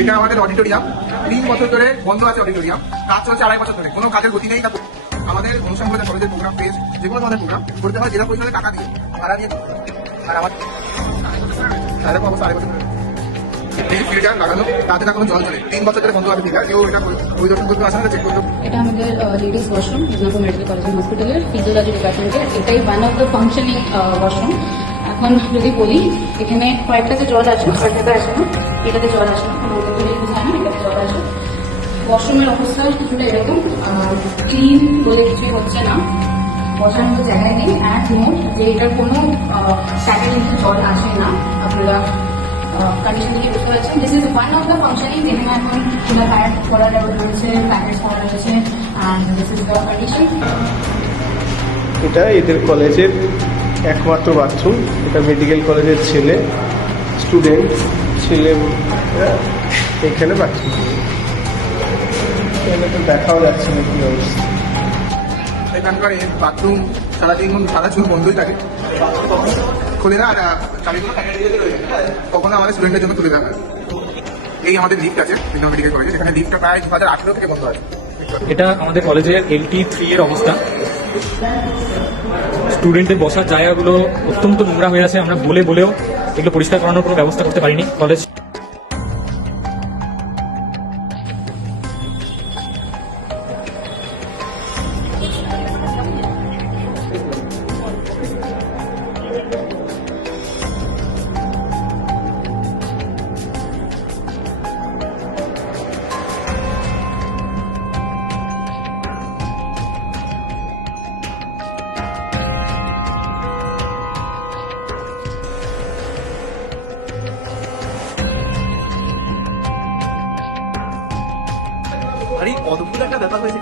এটা আমাদের অডিটোরিয়াম 3 বছর ধরে বন্ধ আছে। অডিটোরিয়াম কাজ চলছে 2.5 বছর ধরে, কোনো কাজের গতি নেই। আমাদের অনুষ্ঠানগুলো কলেজের প্রোগ্রাম পেজ যেগুলো আমাদের প্রোগ্রাম করতে হয় জেলা পরিষদের টাকা দিয়ে ভাড়া দিয়ে। আর আমার এরকম অবস্থা 2.5 বছর ধরে এই ফিল্টার লাগানো, তাতে না কোনো জল চলে। 3 বছর ধরে বন্ধ আছে ফিল্টার, কেউ এটা পরিদর্শন করতে আসে না, চেক করতে। এটা আমাদের ladies washroom Midnapore medical college হসপিটালের ফিজিওলজি ডিপার্টমেন্টের। এটাই one of the functioning washroom. এখন যদি বলি, এখানে কয়েকটাতে জল আসে, কয়েকটাতে আসে না। এটাতে জল আসে না, জানি এটাতে জল আসে। ওয়াশরুমের অবস্থা কিছুটা এরকম, ক্লিন বলে কিছুই হচ্ছে না, বসার মতো জায়গায় নেই। অ্যাট নোট যে এটার কোনো ট্যাপের নিচে জল আসে না। আপনারা কন্ডিশন থেকে বুঝতে পারছেন। This is one of the functioning. যেখানে এখন ফায়ার করা রয়েছে, প্যাকেজ করা রয়েছে, and this is the condition. এটা এদের কলেজের একমাত্র বাথরুম। এটা মেডিকেল কলেজের স্টুডেন্ট ছেলে এখানে বাথরুম। এখানে তো দেখাও যাচ্ছে না কি অবস্থা। এখানকার এই বাথরুম সারা চুল বন্ধই থাকে, খুলে না। আর চাবিগুলো কখনো আমাদের স্টুডেন্টের জন্য তুলে দেওয়া হয়। এই আমাদের লিফট আছে মেডিকেল কলেজে, যেখানে লিফটটা প্রায় 2018 থেকে বন্ধ আছে। এটা আমাদের কলেজের LT3 এর অবস্থা। স্টুডেন্টদের বসার জায়গাগুলো অত্যন্ত নোংরা হয়ে আছে। আমরা বলেও এগুলো পরিষ্কার করানোর কোনো ব্যবস্থা করতে পারিনি। কলেজ আর এই অদ্ভুত একটা ব্যাপার হয়েছে,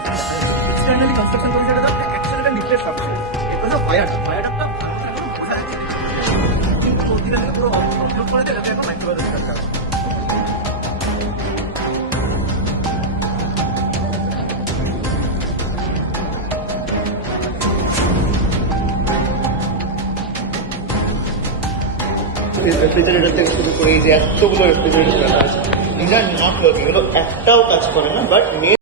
এক্সটার্নালি কনস্ট্রাকশন করেছে, এটা অ্যাকচুয়ালি একটা লিফটের স্ট্রাকচার। এটা হলো ফায়ারটা বোঝা যাচ্ছে কিন্তু প্রতিটা পুরো অবজর্ভ করে দেয়, এখন মাইক্রোওয়েভ স্ট্রাকচার। রেফ্রিজারেটর থেকে শুরু করে এই যে এতগুলো রেফ্রিজারেটর রাখা আছে, these are not working, এগুলো একটাও কাজ করে না। বাট